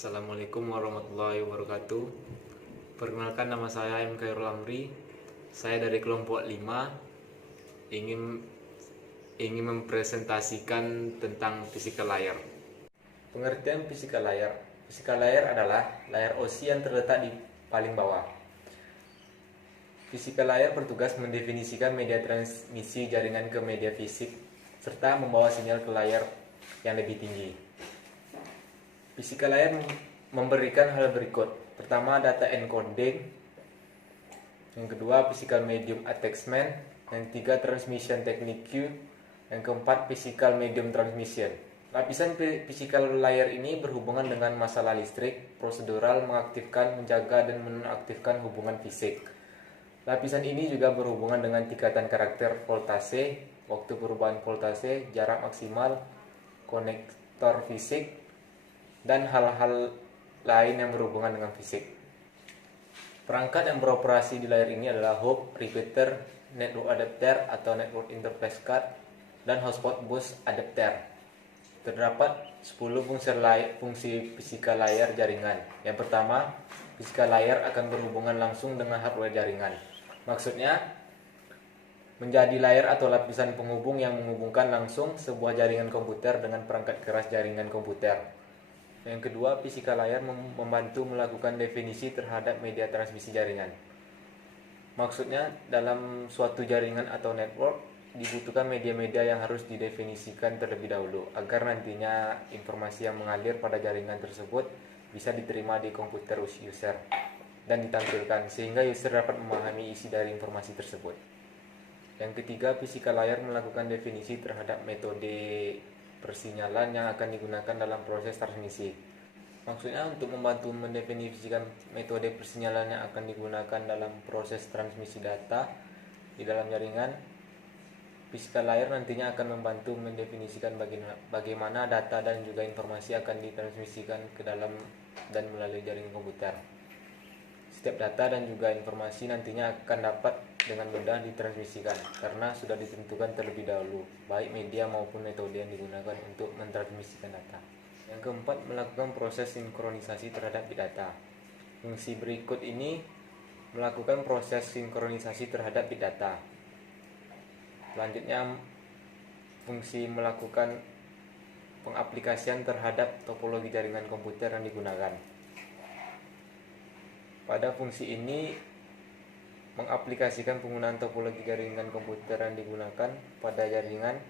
Assalamualaikum warahmatullahi wabarakatuh. Perkenalkan, nama saya M. Khairul Amri. Saya dari kelompok 5 ingin mempresentasikan tentang fisika layar. Pengertian fisika layar. Fisika layar adalah layar OSI yang terletak di paling bawah. Fisika layar bertugas mendefinisikan media transmisi jaringan ke media fisik serta membawa sinyal ke layar yang lebih tinggi. Fisika layar memberikan hal berikut. Pertama, data encoding. Yang kedua, physical medium attachment. Yang ketiga, transmission technique. Yang keempat, physical medium transmission. Lapisan physical layer ini berhubungan dengan masalah listrik, prosedural, mengaktifkan, menjaga, dan menonaktifkan hubungan fisik. Lapisan ini juga berhubungan dengan tingkatan karakter voltase, waktu perubahan voltase, jarak maksimal, konektor fisik, dan hal-hal lain yang berhubungan dengan fisik. Perangkat yang beroperasi di layar ini adalah hub, repeater, network adapter atau network interface card, dan hotspot bus adapter. Terdapat 10 fungsi fisika layar jaringan. Yang pertama, fisika layar akan berhubungan langsung dengan hardware jaringan. Maksudnya, menjadi layar atau lapisan penghubung yang menghubungkan langsung sebuah jaringan komputer dengan perangkat keras jaringan komputer. Yang kedua, fisika layar membantu melakukan definisi terhadap media transmisi jaringan. Maksudnya, dalam suatu jaringan atau network dibutuhkan media-media yang harus didefinisikan terlebih dahulu agar nantinya informasi yang mengalir pada jaringan tersebut bisa diterima di komputer user dan ditampilkan sehingga user dapat memahami isi dari informasi tersebut. Yang ketiga, fisika layar melakukan definisi terhadap metode persinyalan yang akan digunakan dalam proses transmisi. Maksudnya, untuk membantu mendefinisikan metode persinyalan yang akan digunakan dalam proses transmisi data di dalam jaringan, fisika layar nantinya akan membantu mendefinisikan bagaimana data dan juga informasi akan ditransmisikan ke dalam dan melalui jaringan komputer. Setiap data dan juga informasi nantinya akan dapat dengan mudah ditransmisikan karena sudah ditentukan terlebih dahulu, baik media maupun metode yang digunakan untuk mentransmisikan data. Yang keempat, melakukan proses sinkronisasi terhadap bit data. Fungsi berikut ini melakukan proses sinkronisasi terhadap bit data. Selanjutnya, fungsi melakukan pengaplikasian terhadap topologi jaringan komputer yang digunakan. Pada fungsi ini mengaplikasikan penggunaan topologi jaringan komputer yang digunakan pada jaringan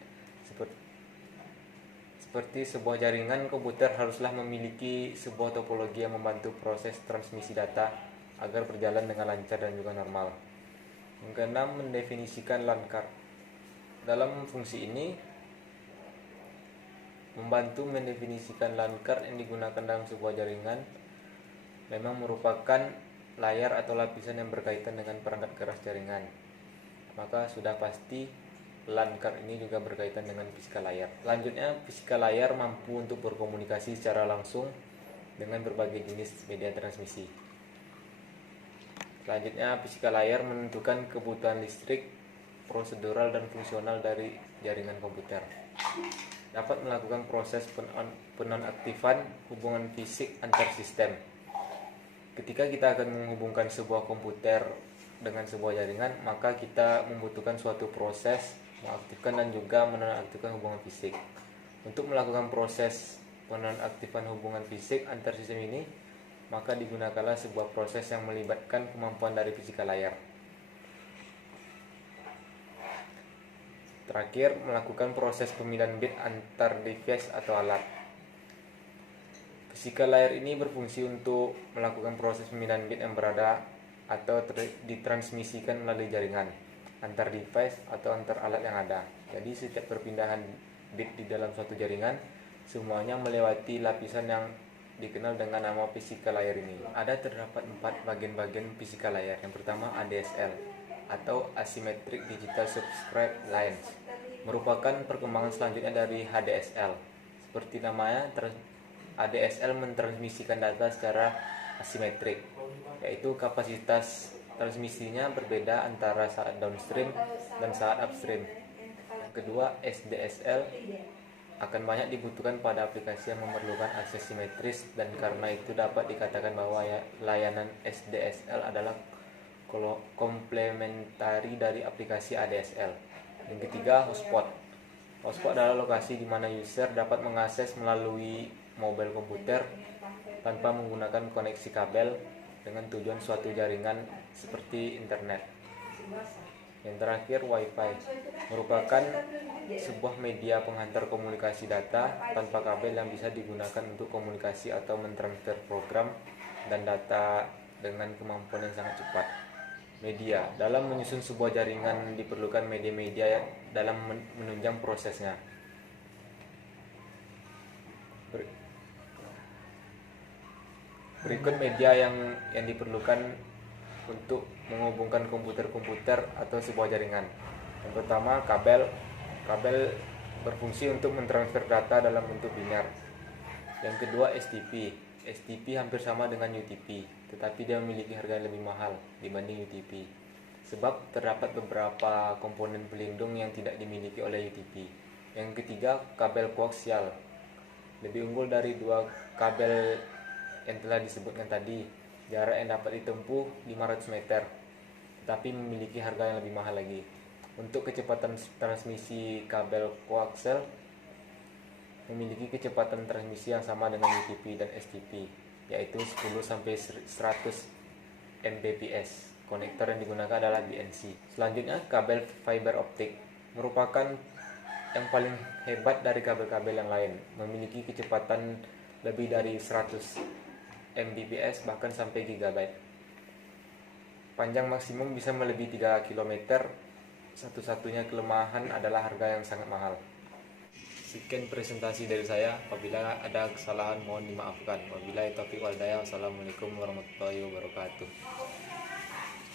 seperti sebuah jaringan komputer haruslah memiliki sebuah topologi yang membantu proses transmisi data agar berjalan dengan lancar dan juga normal. Yang keenam, mendefinisikan LAN card. Dalam fungsi ini membantu mendefinisikan LAN card yang digunakan dalam sebuah jaringan memang merupakan layar atau lapisan yang berkaitan dengan perangkat keras jaringan. Maka sudah pasti LAN card ini juga berkaitan dengan fisika layar. Selanjutnya, fisika layar mampu untuk berkomunikasi secara langsung dengan berbagai jenis media transmisi. Selanjutnya, fisika layar menentukan kebutuhan listrik, prosedural dan fungsional dari jaringan komputer. Dapat melakukan proses penonaktifan hubungan fisik antar sistem. Ketika kita akan menghubungkan sebuah komputer dengan sebuah jaringan, maka kita membutuhkan suatu proses mengaktifkan dan juga menonaktifkan hubungan fisik. Untuk melakukan proses penonaktifan hubungan fisik antar sistem ini, maka digunakanlah sebuah proses yang melibatkan kemampuan dari fisika layar. Terakhir, melakukan proses pemilihan bit antar device atau alat. Fisika layar ini berfungsi untuk melakukan proses pemilihan bit yang berada atau ditransmisikan melalui jaringan antar device atau antar alat yang ada. Jadi setiap perpindahan bit di dalam suatu jaringan semuanya melewati lapisan yang dikenal dengan nama fisika layar ini. Terdapat 4 bagian-bagian fisika layar. Yang pertama, ADSL atau Asymmetric Digital Subscribe Lines, merupakan perkembangan selanjutnya dari HDSL. Seperti namanya, ADSL mentransmisikan data secara asimetrik, yaitu kapasitas transmisinya berbeda antara saat downstream dan saat upstream. Yang kedua, SDSL akan banyak dibutuhkan pada aplikasi yang memerlukan akses simetris, dan karena itu dapat dikatakan bahwa layanan SDSL adalah komplementari dari aplikasi ADSL. Yang ketiga, hotspot. Hotspot adalah lokasi di mana user dapat mengakses melalui mobile komputer tanpa menggunakan koneksi kabel dengan tujuan suatu jaringan seperti internet. Yang terakhir, Wi-Fi merupakan sebuah media penghantar komunikasi data tanpa kabel yang bisa digunakan untuk komunikasi atau mentransfer program dan data dengan kemampuan yang sangat cepat. Media dalam menyusun sebuah jaringan diperlukan media-media dalam menunjang prosesnya. Berikut media yang diperlukan untuk menghubungkan komputer-komputer atau sebuah jaringan. Yang pertama, kabel. Kabel berfungsi untuk mentransfer data dalam bentuk biner. Yang kedua, STP. STP hampir sama dengan UTP, tetapi dia memiliki harga yang lebih mahal dibanding UTP, sebab terdapat beberapa komponen pelindung yang tidak dimiliki oleh UTP. Yang ketiga, kabel koaksial. Lebih unggul dari dua kabel yang telah disebutkan tadi. Jarak yang dapat ditempuh 500 meter, tetapi memiliki harga yang lebih mahal lagi. Untuk kecepatan transmisi, kabel koaksial memiliki kecepatan transmisi yang sama dengan UTP dan STP, yaitu 10-100 Mbps. Konektor yang digunakan adalah BNC. Selanjutnya, kabel fiber optik merupakan yang paling hebat dari kabel-kabel yang lain, memiliki kecepatan lebih dari 100 Mbps bahkan sampai gigabyte. Panjang maksimum bisa melebihi 3 km. Satu-satunya kelemahan adalah harga yang sangat mahal. Sekian presentasi dari saya. Apabila ada kesalahan mohon dimaafkan. Wabillahi taufiq wal hidayah. Wassalamualaikum warahmatullahi wabarakatuh.